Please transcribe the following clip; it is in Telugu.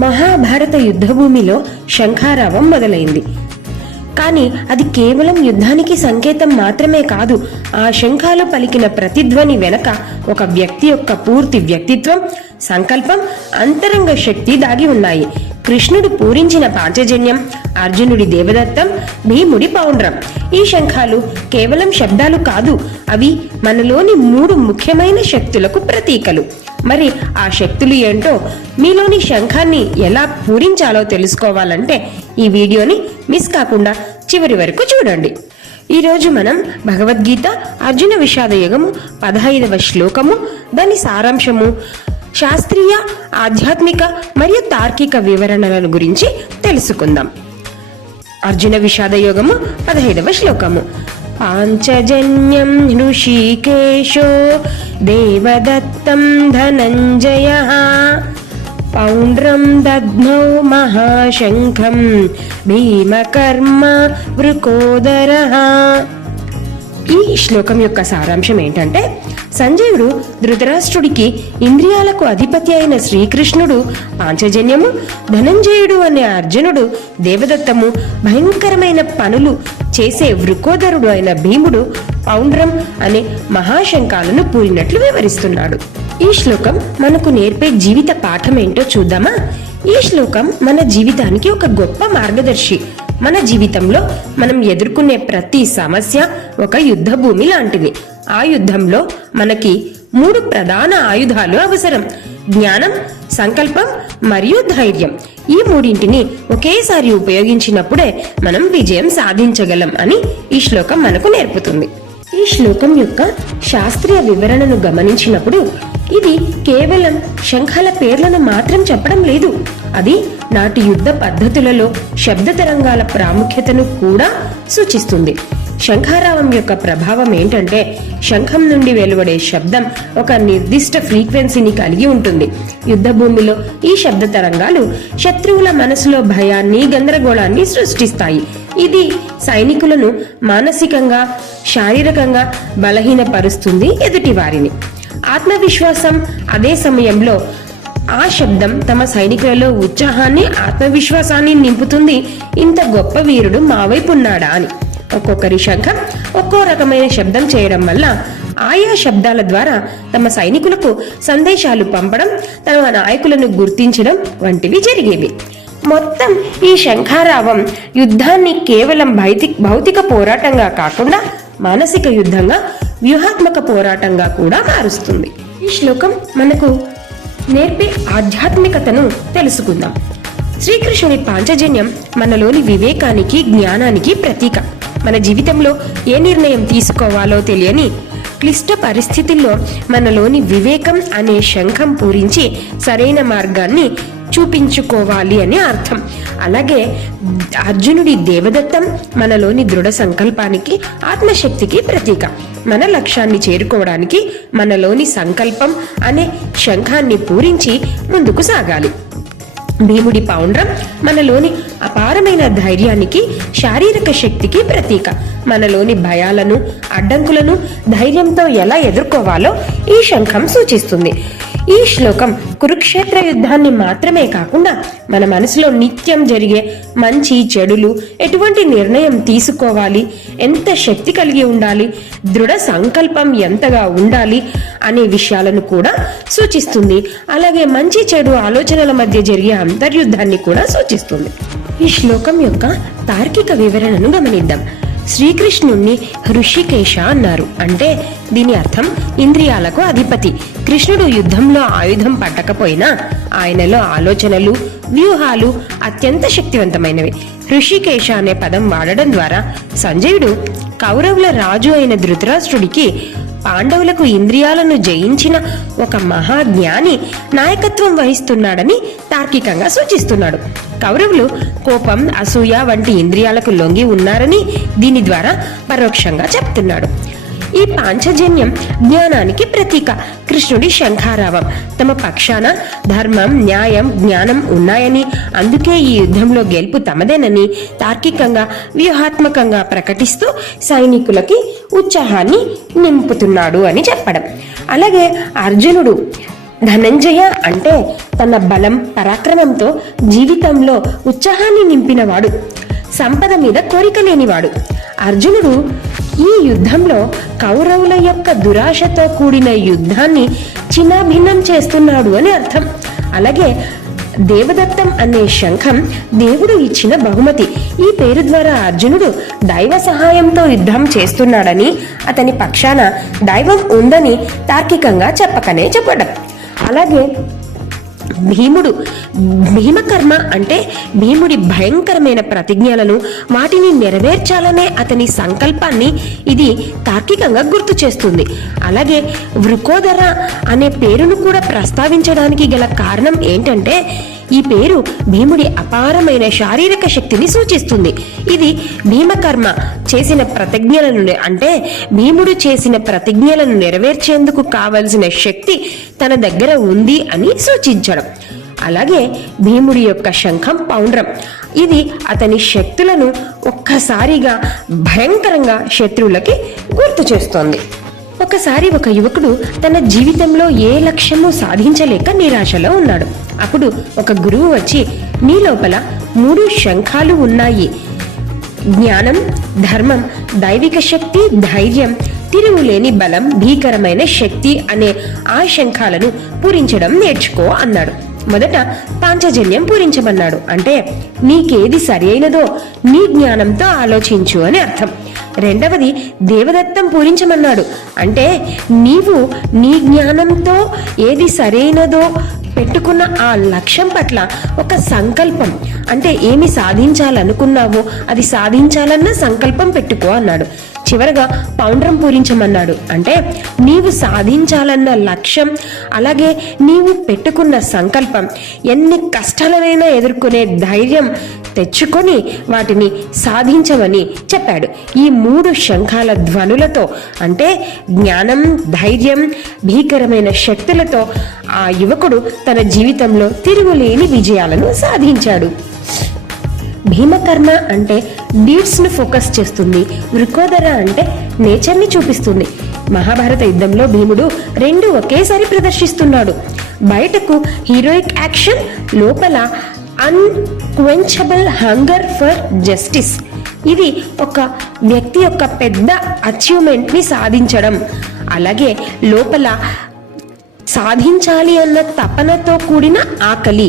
మహాభారత యుద్ధభూమిలో శంఖారావం మొదలైంది. కానీ అది కేవలం యుద్ధానికి సంకేతం మాత్రమే కాదు. ఆ శంఖాలు పలికిన ప్రతిధ్వని వెనక ఒక వ్యక్తి యొక్క పూర్తి వ్యక్తిత్వం, సంకల్పం, అంతరంగ శక్తి దాగి ఉన్నాయి. కృష్ణుడు పూరించిన పాంచజన్యం, అర్జునుడి దేవదత్తం, భీముడి పౌండ్రం. ఈ శంఖాలు కేవలం శబ్దాలు కాదు, అవి మనలోని 3 ముఖ్యమైన శక్తులకు ప్రతీకలు. మరి ఆ శక్తులు ఏంటో, మీలోని శంఖాన్ని ఎలా పూరించాలో తెలుసుకోవాలంటే ఈ వీడియోని మిస్ కాకుండా చివరి వరకు చూడండి. ఈరోజు మనం భగవద్గీత అర్జున విషాద యుగము 15వ శ్లోకము, దాని సారాంశము, శాస్త్రీయ, ఆధ్యాత్మిక మరియు తార్కిక వివరణల గురించి తెలుసుకుందాం. అర్జున విషాద యోగము 15వ శ్లోకము. పాంచజన్యం హృషీకేశో దేవదత్తం ధనంజయః పౌండ్రం దద్మౌ మహాశంఖం భీమకర్మ వృకోదరః. ఈ శ్లోకం యొక్క సారాంశం ఏంటంటే, సంజయుడు ధృతరాష్ట్రుడికి ఇంద్రియాలకు అధిపతి అయిన శ్రీకృష్ణుడు పాంచజన్యము, ధనంజయుడు అనే అర్జునుడు దేవదత్తము, భయంకరమైన పనులు చేసే వృకోదరుడు అయిన భీముడు పౌండ్రం అనే మహాశంఖాలను పూరినట్లు వివరిస్తున్నాడు. ఈ శ్లోకం మనకు నేర్పే జీవిత పాఠం ఏంటో చూద్దామా? ఈ శ్లోకం మన జీవితానికి ఒక గొప్ప మార్గదర్శి. మన జీవితంలో మనం ఎదుర్కొనే ప్రతి సమస్య ఒక యుద్ధ భూమి లాంటిది. ఆ యుద్ధంలో మనకి 3 ప్రధాన ఆయుధాలు అవసరం: జ్ఞానం, సంకల్పం మరియు ధైర్యం. ఈ మూడింటిని ఒకేసారి ఉపయోగించినప్పుడే మనం విజయం సాధించగలం అని ఈ శ్లోకం మనకు నేర్పుతుంది. ఈ శ్లోకం యొక్క శాస్త్రీయ వివరణను గమనించినప్పుడు ఇది కేవలం శంఖాల పేర్లను మాత్రం చెప్పడం లేదు. అది నాటి యుద్ధ పద్ధతులలో శబ్ద తరంగాల ప్రాముఖ్యతను కూడా సూచిస్తుంది. శంఖారావం యొక్క ప్రభావం ఏంటంటే, శంఖం నుండి వెలువడే శబ్దం ఒక నిర్దిష్ట ఫ్రీక్వెన్సీని కలిగి ఉంటుంది. యుద్ధ భూమిలో ఈ శబ్ద తరంగాలు శత్రువుల మనసులో భయాన్ని, గందరగోళాన్ని సృష్టిస్తాయి. ఇది సైనికులను మానసికంగా, శారీరకంగా బలహీనపరుస్తుంది ఎదుటి వారిని. ఆత్మవిశ్వాసం అదే సమయంలో ఆ శబ్దం తమ సైనికులలో ఉత్సాహాన్ని, ఆత్మవిశ్వాసాన్ని నింపుతుంది. ఇంత గొప్ప వీరుడు మా వైపు ఉన్నాడా అని. ఒక్కొక్కరి శంఖం ఒక్కో రకమైన శబ్దం చేయడం వల్ల ఆయా శబ్దాల ద్వారా తమ సైనికులకు సందేశాలు పంపడం, తమ నాయకులను గుర్తించడం వంటివి జరిగేవి. మొత్తం ఈ శంఖారావం యుద్ధాన్ని కేవలం భౌతిక పోరాటంగా కాకుండా మానసిక యుద్ధంగా, వ్యూహాత్మక పోరాటంగా కూడా మారుస్తుంది. ఈ శ్లోకం మనకు నేర్పే ఆధ్యాత్మికతను తెలుసుకుందాం. శ్రీకృష్ణుని పాంచజన్యం మనలోని వివేకానికి, జ్ఞానానికి ప్రతీక. మన జీవితంలో ఏ నిర్ణయం తీసుకోవాలో తెలియని క్లిష్ట పరిస్థితుల్లో మనలోని వివేకం అనే శంఖం పూరించి సరైన మార్గాన్ని చూపించుకోవాలి అని అర్థం. అలాగే అర్జునుడి దేవదత్తం మనలోని దృఢ సంకల్పానికి, ఆత్మశక్తికి ప్రతీక. మన లక్ష్యాన్ని చేరుకోవడానికి మనలోని సంకల్పం అనే శంఖాన్ని పూరించి ముందుకు సాగాలి. భీముడి పౌండ్రం మనలోని అపారమైన ధైర్యానికి, శారీరక శక్తికి ప్రతీక. మనలోని భయాలను, అడ్డంకులను ధైర్యంతో ఎలా ఎదుర్కోవాలో ఈ శంఖం సూచిస్తుంది. ఈ శ్లోకం కురుక్షేత్ర యుద్ధాన్ని మాత్రమే కాకుండా మన మనసులో నిత్యం జరిగే మంచి చెడులు, ఎటువంటి నిర్ణయం తీసుకోవాలి, ఎంత శక్తి కలిగి ఉండాలి, దృఢ సంకల్పం ఎంతగా ఉండాలి అనే విషయాలను కూడా సూచిస్తుంది. అలాగే మంచి చెడు ఆలోచనల మధ్య జరిగే అంతర్యుద్ధాన్ని కూడా సూచిస్తుంది. ఈ శ్లోకం యొక్క తార్కిక వివరణను గమనిద్దాం. శ్రీకృష్ణుణ్ణి హృషికేశ అన్నారు. అంటే దీని అర్థం ఇంద్రియాలకు అధిపతి. కృష్ణుడు యుద్ధంలో ఆయుధం పట్టకపోయినా ఆయనలో ఆలోచనలు, వ్యూహాలు అత్యంత శక్తివంతమైనవి. హృషికేశ అనే పదం వాడడం ద్వారా సంజయుడు కౌరవుల రాజు అయిన ధృతరాష్ట్రుడికి పాండవులకు ఇంద్రియాలను జయించిన ఒక మహాజ్ఞాని నాయకత్వం వహిస్తున్నాడని తార్కికంగా సూచిస్తున్నాడు. కౌరవులు కోపం, అసూయ వంటి ఇంద్రియాలకు లొంగి ఉన్నారని దీని ద్వారా పరోక్షంగా చెప్తున్నాడు. ఈ పాంచజన్యం జ్ఞానానికి ప్రతీక. కృష్ణుడి శంఖారావం తమ పక్షాన ధర్మం, న్యాయం, జ్ఞానం ఉన్నాయని, అందుకే ఈ యుద్ధంలో గెలుపు తమదేనని తార్కికంగా, వ్యూహాత్మకంగా ప్రకటిస్తూ సైనికులకి ఉత్సాహాన్ని నింపుతున్నాడు అని చెప్పడం. అలాగే అర్జునుడు ధనంజయ అంటే తన బలం పరాక్రమంతో జీవితంలో ఉత్సాహాన్ని నింపినవాడు, సంపద మీద కోరిక లేనివాడు. అర్జునుడు ఈ యుద్ధంలో కౌరవుల యొక్క దురాశతో కూడిన యుద్ధాన్ని చిన్నాభిన్నం చేస్తున్నాడు అని అర్థం. అలాగే దేవదత్తం అనే శంఖం దేవుడు ఇచ్చిన బహుమతి. ఈ పేరు ద్వారా అర్జునుడు దైవ సహాయంతో యుద్ధం చేస్తున్నాడని, అతని పక్షాన దైవం ఉందని తార్కికంగా చెప్పకనే చెప్పడం. అలాగే భీమకర్మ అంటే భీముడి భయంకరమైన ప్రతిజ్ఞలను, వాటిని నెరవేర్చాలనే అతని సంకల్పాన్ని ఇది తార్కికంగా గుర్తు చేస్తుంది. అలాగే వృకోదర అనే పేరును కూడా ప్రస్తావించడానికి గల కారణం ఏంటంటే ఈ పేరు భీముడి అపారమైన శారీరక శక్తిని సూచిస్తుంది. ఇది భీమకర్మ చేసిన ప్రతిజ్ఞలను అంటే భీముడు చేసిన ప్రతిజ్ఞలను నెరవేర్చేందుకు కావలసిన శక్తి తన దగ్గర ఉంది అని సూచించడం. అలాగే భీముడి యొక్క శంఖం పౌండ్రం. ఇది అతని శక్తులను ఒక్కసారిగా భయంకరంగా శత్రువులకి గుర్తు చేస్తోంది. ఒకసారి ఒక యువకుడు తన జీవితంలో ఏ లక్ష్యము సాధించలేక నిరాశలో ఉన్నాడు. అప్పుడు ఒక గురువు వచ్చి, నీ లోపల 3 శంఖాలు ఉన్నాయి. జ్ఞానం, ధర్మం, దైవిక శక్తి, ధైర్యం, తిరుగులేని బలం, భీకరమైన శక్తి అనే ఆ శంఖాలను పూరించడం నేర్చుకో అన్నాడు. మొదట పాంచజన్యం పూరించమన్నాడు. అంటే నీకేది సరి అయినదో నీ జ్ఞానంతో ఆలోచించు అని అర్థం. రెండవది దేవదత్తం పూరించమన్నాడు. అంటే నీవు నీ జ్ఞానంతో ఏది సరైనదో పెట్టుకున్న ఆ లక్ష్యం పట్ల ఒక సంకల్పం, అంటే ఏమి సాధించాలనుకున్నావో అది సాధించాలన్న సంకల్పం పెట్టుకో అన్నాడు. చివరగా పౌండ్రం పూరించమన్నాడు. అంటే నీవు సాధించాలన్న లక్ష్యం, అలాగే నీవు పెట్టుకున్న సంకల్పం, ఎన్ని కష్టాలనైనా ఎదుర్కొనే ధైర్యం తెచ్చుకొని వాటిని సాధించమని చెప్పాడు. ఈ 3 శంఖాల ధ్వనులతో అంటే జ్ఞానం, ధైర్యం, భీకరమైన శక్తులతో ఆ యువకుడు తన జీవితంలో తిరుగులేని విజయాలను సాధించాడు. భీమకర్మ అంటే డీడ్స్ ను ఫోకస్ చేస్తుంది. వృకోదర అంటే నేచర్ ని చూపిస్తుంది. మహాభారత యుద్ధంలో భీముడు 2 ఒకేసారి ప్రదర్శిస్తున్నాడు. బయటకు హీరోయిక్ యాక్షన్, లోపల అన్క్వెంచబుల్ హంగర్ ఫర్ జస్టిస్. ఇది ఒక వ్యక్తి యొక్క పెద్ద అచీవ్మెంట్ ని సాధించడం, అలాగే లోపల సాధించాలి అన్న తపనతో కూడిన ఆకలి.